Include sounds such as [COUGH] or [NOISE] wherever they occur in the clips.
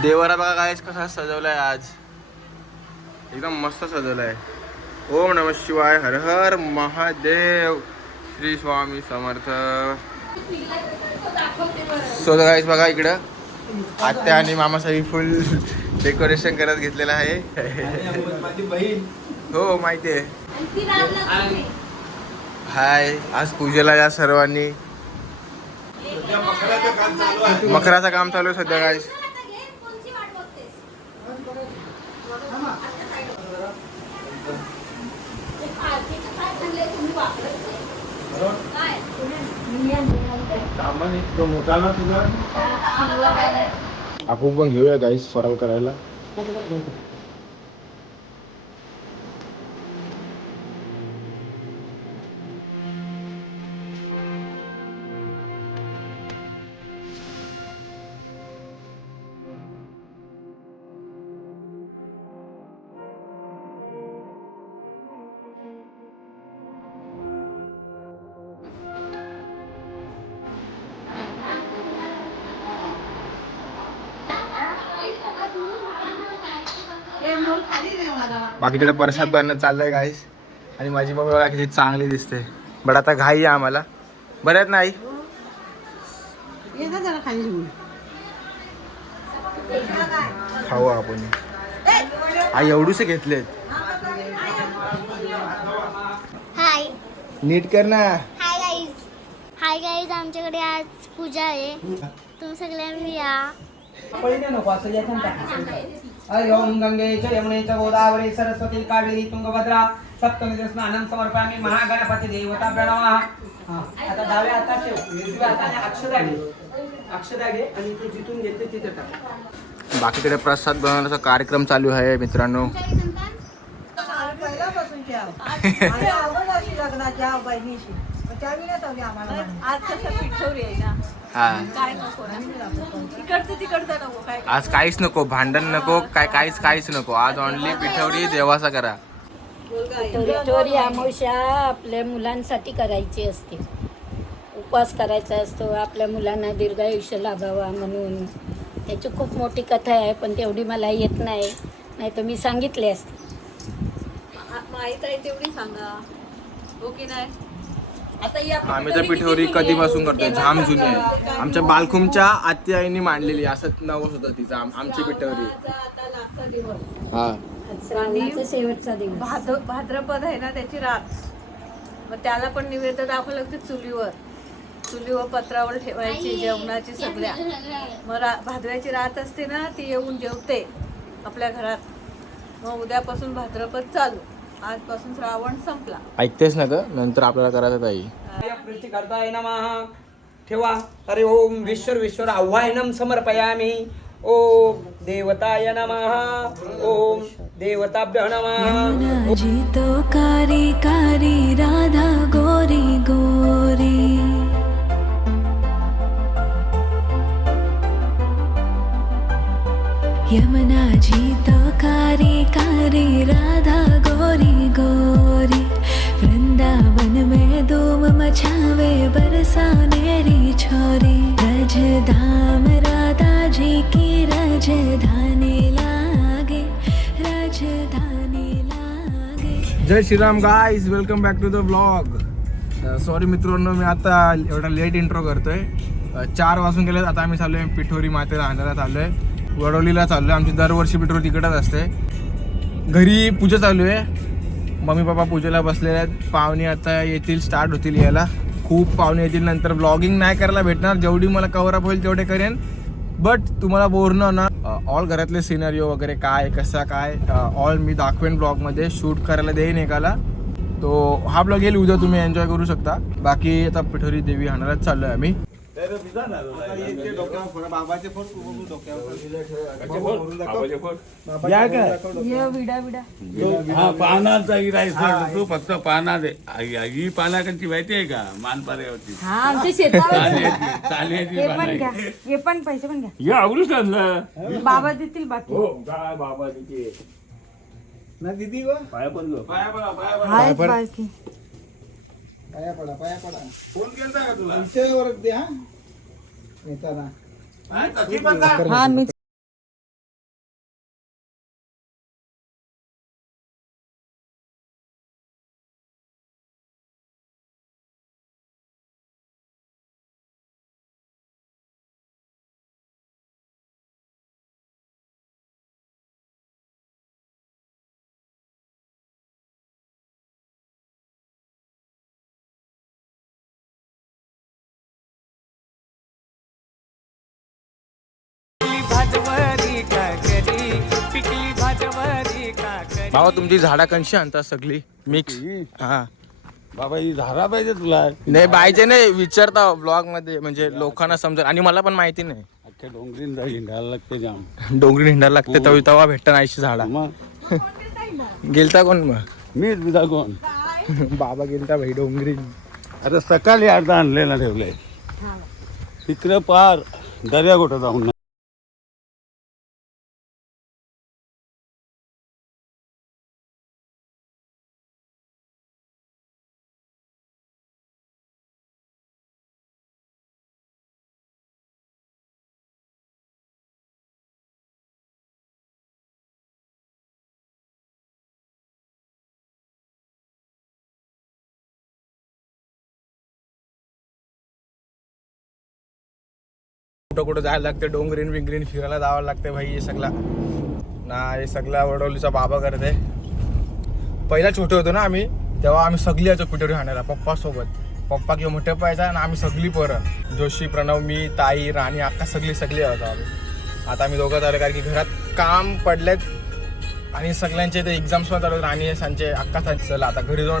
देवारा बघा काय कसा सजवलाय आज. एकदम मस्त सजवलाय. ओम नम शिवाय हर हर महादेव. श्री स्वामी समर्थ. सो गाईस बघा इकडं. आत्या आणि मामासाठी फुल डेकोरेशन करत घेतलेलं आहे. [LAUGHS] हो माहिती आहे. हाय आज पूजेला या सर्वांनी. मकराचं काम चालू आहे. मकराचं काम चालू आहे सध्या गाईस सामान तो मोठा ना तुझा आपण पण घेऊया गाईस फराळ करायला. बाकीकडे प्रसाद बनणं चाललंय गाईस आणि माझी मम्मी बघा किती चांगली दिसते. बट आता घाई आहे आम्हाला. बऱ्यात नाही खाऊ आपण. आई एवढूसे घेतलेत. हाय नीट कर ना. हाय गाईज हाय गाईज आमच्याकडे आज पूजा आहे. तुम्ही सगळ्यांनी या. हरि ओम गंगे च यमुने च गोदावरी सरस्वती कावेरी तुंगभद्रा सप्तमी स्नानं समर्पयामि महागणपती देवता प्रणव। आता डाव्या हातात ठेव. उजव्या हाताने अक्षदा घे अक्षदा घे आणि तू जिथून घेते तिथे टाक. बाकीकडे प्रसाद बनवण्याचा कार्यक्रम चालू आहे मित्रांनो. पहिल्यापासून ठेव माझी आवड अशी लग्नाची हा बहिणीशी मग त्या वेळेस आली आम्हाला. आज कसं आहे ना. हा. काय नको ना तिकडचं तिकडचं नको काय आज काहीच नको भांडण नको काय काहीच काहीच नको. आज ऑनली पिठवरी देवाचा करा. विक्टोरी अमावस्या आपल्या मुलांसाठी करायची असते. उपवास करायचा असतो आपल्या मुलांना दीर्घायुष्य लाभावा म्हणून. त्याची खूप मोठी कथा आहे पण तेवढी मला येत नाही. नाही तर मी सांगितली असते. माहीत आहे तेवढी सांगा. हो की नाही? आम्ही तर पिठोरी कधीपासून करतोय? झाम जुनी आहे. आमच्या बालखुमच्या आत्या आईनी मांडलेली असं नवस होतं तिचं आम- आमची पिठोरी. हा. श्रावणाचा शेवटचा दिवस. भाद्र भाद्रपद आहे ना त्याची रात. मग त्याला पण निवेदन दाखवलं लागते चुलीवर. चुलीवर पत्रावर ठेवायची जेवणाची सगळ्या. मग रा भादव्याची रात असते ना ती येऊन जेवते आपल्या घरात. मग उद्यापासून भाद्रपद चालू. आजपासून श्रावण संपला. ऐकतेस ना ग? नंतर आपल्याला करायचं ताई. प्रीती करताय नमः. ठेवा. हरि ओम विश्वर विश्वर आव्हायनम समर्पयामि. ओम देवताय नमः. ओम देवताभ्य नमः. जितो कारी कारी राधा गोरी गोरी। यमुना जितो कारी कारी राधा गोरी गोरी वृंदावन में धूम मचावे बरसानेरी छोरी। रज धाम राधा जी की राजधानी लागे राजधानी लागे। जय Shriram guys welcome back to the blog sorry मित्रांनो मी आता एवढा लेट इंट्रो करतोय. Uh, चार वाजून गेले आता आम्ही चाललोय पिठोरी माते राहण्याला चाललोय. वडोलीला चाललोय आमची दरवर्षी पिठोरी तिकडच असते. घरी पूजा चालू आहे. मम्मी पप्पा पूजेला बसलेले आहेत. पाहुणे आता येतील स्टार्ट होतील यायला. खूप पाहुणे येतील नंतर. ब्लॉगिंग नाही करायला भेटणार. जेवढी मला कवर अप होईल तेवढे करेन. बट तुम्हाला बोर न होणार ऑल घरातले सिनरिओ वगैरे काय कसा काय ऑल मी दाखवेन ब्लॉगमध्ये शूट करायला देईन एकाला. तो हा ब्लॉग येईल उद्या तुम्ही एन्जॉय करू शकता. बाकी आता पिठोरी देवी हाणालाच आहे आम्ही. हा पानाचा तू फक्त पाना दे. आई- ही पाना माहिती आहे का? मानपाऱ्यावरची. हा आमच्या शेतात चालेल चालेल हे पण घ्या हे पण पैसे पण घ्या. हे आवडूच आणलं? बाबा देतील बाकी. हो काय बाबा तिथे ना दीदी गो? पाया पडलो. पाया पडा पाया बाकी. पाया पडा पाया पडा. फोन केलता का तुला? विषयावर दे हा येताना हा. हा मी भावा तुमची झाडा कशी आणतात सगळी मिक्स हा. बाबा ही झाडा पाहिजे तुला. नाही पाहिजे नाही विचारता ब्लॉगमध्ये म्हणजे लोकांना समजेल आणि मला पण माहिती नाही. अख्ख्या डोंगरीन जाई हिंडायला लागते जाम. [LAUGHS] डोंगरी हिंडायला लागते तवी तवा भेटतं नाहीशी झाडा. मग? [LAUGHS] गेलता कोण मग? मीच बिदा कोण? [LAUGHS] बाबा गेलता भाई डोंगरी. आता सकाळी अर्धा आणलेला ठेवलंय. तिकडं पार दर्या गोठा जाऊन कुठं कुठं जायला लागते डोंगरीन बिंगरीन फिरायला जावं लागते भाई हे सगळा. ना हे सगळा वडवलीचा बाबा करते. पहिला छोटे होतो ना आम्ही तेव्हा आम्ही सगळी यायचो पिठोरी खाण्याला पप्पा सोबत. पप्पा किंवा मोठे पाहायचा आणि आम्ही सगळी पोरं. जोशी प्रणव मी ताई राणी अक्का सगळी सगळी यायचो आम्ही. आता आम्ही दोघं चालू कारण की घरात काम पडलेत. आणि सगळ्यांचे ते एक्झाम्स पण चालू राणी सांचे अक्का सांचे चला आता घरी जाऊन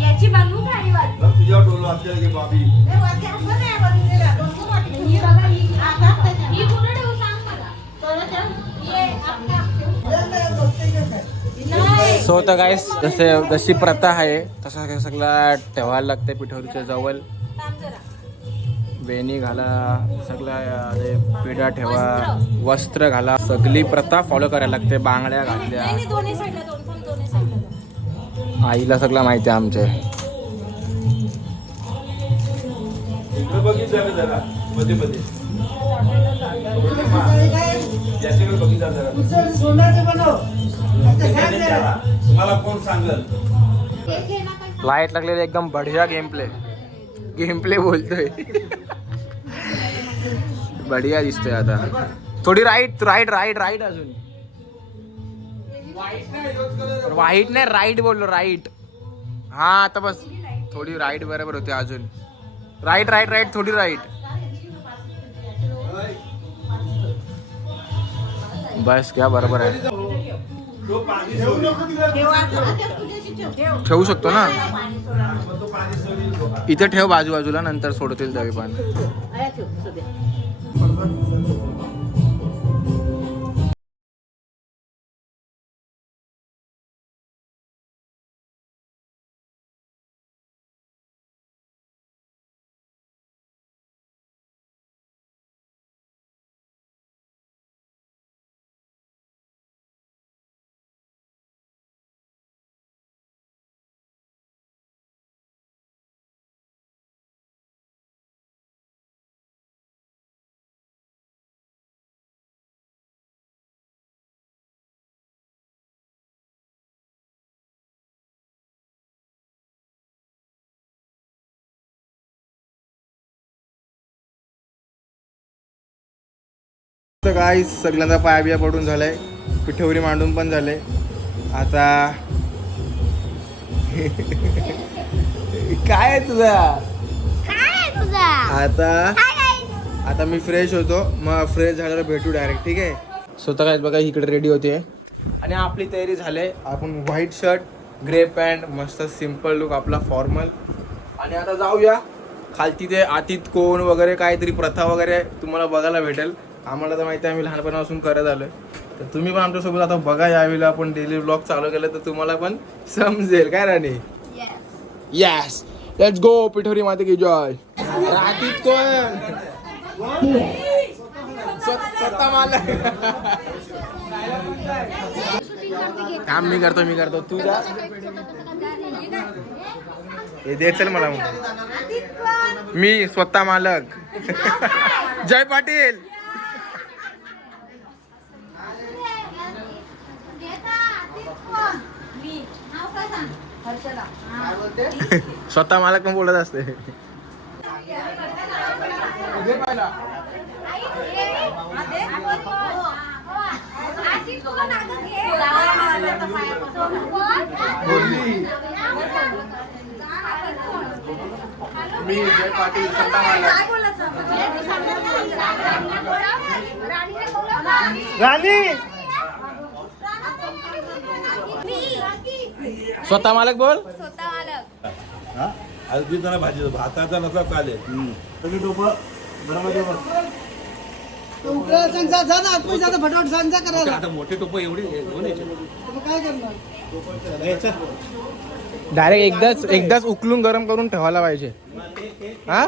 याची बनवू खाली वाट? डोलो असते की सो तर गाईस जसे जशी प्रथा आहे तसं सगळं ठेवायला लागते पिठोरीच्या जवळ वेणी घाला सगळा अरे पिढा ठेवा वस्त्र घाला. सगळी प्रथा फॉलो करायला लागते बांगड्या घातल्या. आईला सगळं माहिती आहे सांग. लाइट लागलेले एकदम बढिया गेम प्ले गेम प्ले बोलतोय बढिया दिसतोय आता थोडी राईट राईट राईट राईट अजून वाईट नाही राईट बोललो राईट हा आता बस थोडी राईट बरोबर होते अजून राईट राईट राईट थोडी राईट बस, क्या बरोबर आहे ठेवू. शकतो ना? इथे ठेव बाजू बाजूला नंतर सोडतील त्यावेळी पाणी. तर काय सगळ्यांचा पाया बिया पडून झालाय. पिठवरी मांडून पण झाले आता [LAUGHS] काय आहे तुझा? आता आता मी फ्रेश होतो. मग फ्रेश झाल्यावर भेटू डायरेक्ट ठीक आहे? स्वतः काय बघा इकडे रेडी होते आणि आपली तयारी झाली. आपण व्हाईट शर्ट ग्रे पॅन्ट मस्त सिंपल लुक आपला फॉर्मल आणि आता जाऊया. खालती ते आतीत कोण वगैरे काहीतरी प्रथा वगैरे तुम्हाला बघायला भेटेल. आम्हाला तर माहिती आहे आम्ही लहानपणापासून करत आलोय. तर तुम्ही पण आमच्यासोबत आता बघा यावेळेला आपण डेली ब्लॉग चालू केलं तर तुम्हाला पण समजेल. काय राणी? येस लेट्स गो पिठोरी माते की जॉय. आतीत कोण? स्वतः काम मी करतो मी करतो. तू जा. हे दे चल मला मग. मी स्वतः मालक. [LAUGHS] जय पाटील. स्वतः मालक पण बोलत असते मी जय पाटील स्वतः मालक राणी स्वतः मालक. बोल अगदी जरा भाजी भाताचा नसा चालेल. तुम्ही टोपं उकळा सांजा जा ना फटाफट सांजा करायला. आता मोठे टोप एवढे दोन याचे. मग काय करणार? डायरेक्ट एकदाच एकदाच उकलून गरम करून ठेवायला पाहिजे. हा?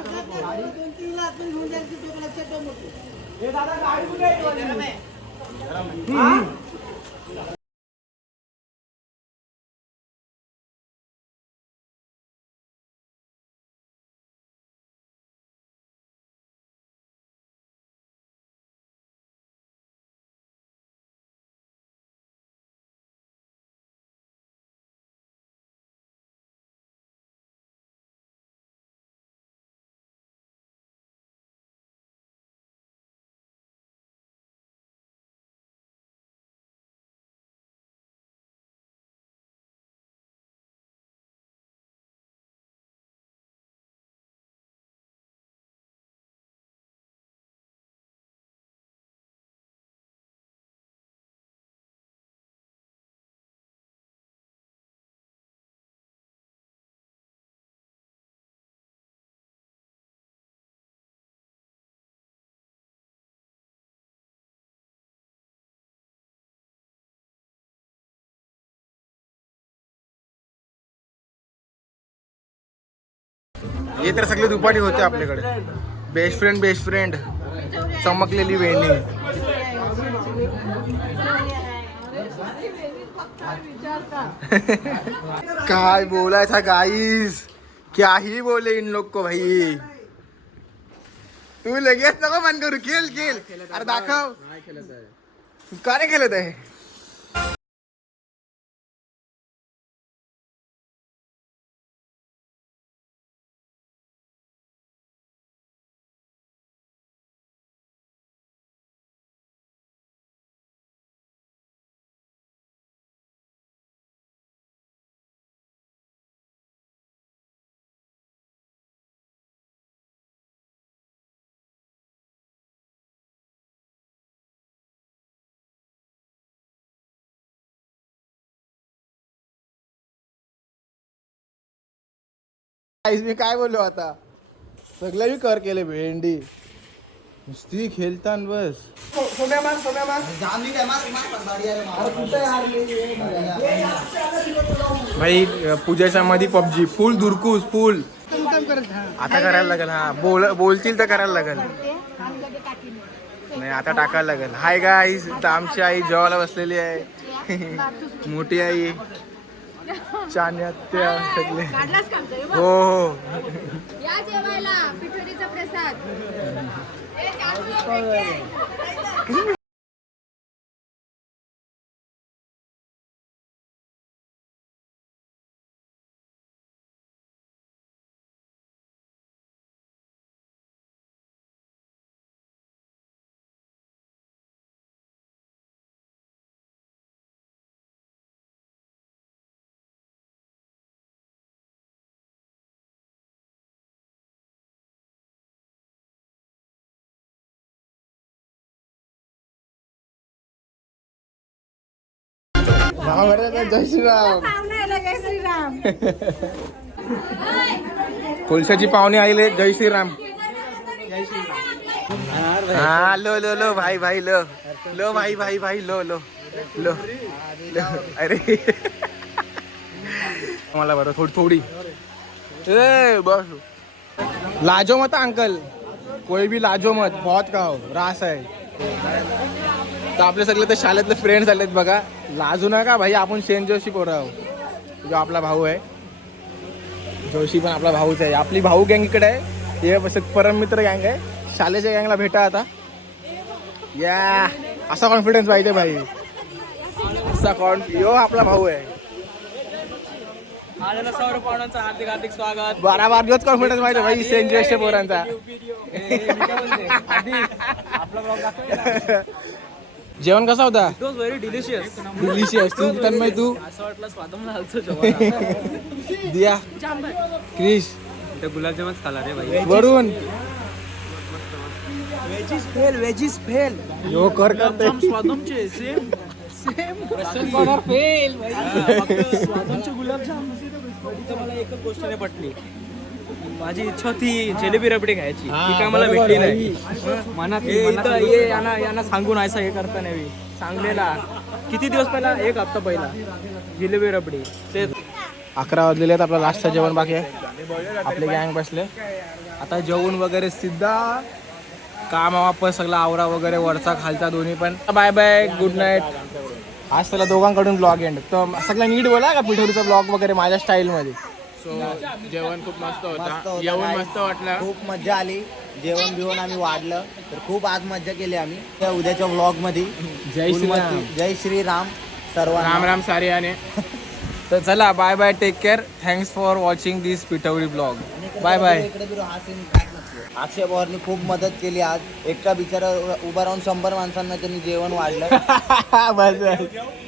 हे तर सगळे दुपारी होते आपल्याकडे बेस्ट फ्रेंड बेस्ट फ्रेंड चमकलेली वेणी काय बोलायचा गाईस क्या ही बोले इन लोग को भाई। तू लगेच नको मन करू खेळ खेळ अरे दाखव का नाही खेळत आहे Guys, मी काय बोललो आता? सगळं मी कर केले भेंडी. नुसती खेळतान बस. सोम्या मार सोम्या मार. भाई पूजाच्या मध्ये पबजी. फुल दुरकूस फुल. आता करायला लागेल हा. बोल बोलतील तर करायला लागेल. नाही आता टाकायला लागेल. हाय गाईस आमची आई जेवायला बसलेली आहे. [LAUGHS] मोठी आई. चान्यात त्या सगळे हो हो. या जेवायला पिठोरीचा प्रसाद. महाभारतात जय श्रीराम श्रीराम कोळशाची पाहुणे आलेले जय श्रीराम हा लो लो लो भाई भाई लो. लो भाई भाई भाई लो लो. लो. अरे. मला बरं थोडी थोडी. ए बस. लाजो मत अंकल. कोई भी लाजो मत बहुत का हो रास आहे. तर आपले सगळे तर शाळेतले फ्रेंड्स आलेत बघा. लाजू नका भाई आपण सेंट जोशी पोरं आहो जो आपला भाऊ आहे. जोशी पण आपला भाऊच आहे. आपली भाऊ गँग इकडे आहे. हे बस परम मित्र गँग आहे. शालेच्या गँगला भेटा आता. या असा कॉन्फिडन्स पाहिजे भाई. असा कॉन्फ यो आपला भाऊ आहे. हार्दिक हार्दिक स्वागत. बारा बार योच कॉन्फिडन्स पाहिजे भाई सेंट जोशी पोरांचा. [LAUGHS] जेवण कसा होता? व्हेरी डिलिशियस डिलिशियस तू तन्मय तू? असं वाटलं स्वादम झालचं [LAUGHS] दिया. क्रिश. गुलाबजामच खाला रे भाई वरून. वेजीस फेल वेजीस फेल यो कर करते स्वादमचे सेम सेम फेल स्वादमचे गुलाबजाम मला एकच गोष्ट नाही पटली. माझी इच्छा होती जिलेबी रबडी खायची. ती काय मला भेटली नाही. मनात इथं ये यांना यांना सांगून असं हे करता नाही. सांगलेला. किती दिवस पहिला? एक हप्ता पहिला. जिलेबी रबडी. ते अकरा वाजलेले आहेत आपला लास्टचं जेवण बाकी आहे. आपले गँग बसले. आता जेवण वगैरे सिद्धा काम वापस सगळा आवरा वगैरे वरचा खालचा दोन्ही पण. बाय बाय गुड नाईट आज त्याला दोघांकडून ब्लॉग एंड तर सगळं नीट बोला का पिठोरीचा ब्लॉग वगैरे माझ्या स्टाईलमध्ये सो जेवण खूप मस्त होता. जेवण मस्त वाटलं. खूप मजा आली. जेवण बिवण आम्ही वाढलं. तर खूप आज मजा केली आम्ही. त्या उद्याच्या व्लॉगमध्ये जय. मस्ती. जय श्रीराम सर्वांना. राम राम सारियाने. [LAUGHS] तर चला bye bye take care thanks for watching this Pithori blog bye bye इकडे बिरो हा scene काय नसतो. अक्षय पवारनी खूप मदत केली आज. एकटा बिचारा उभा राहून शंभर माणसांना त्यांनी जेवण वाढलं. [LAUGHS]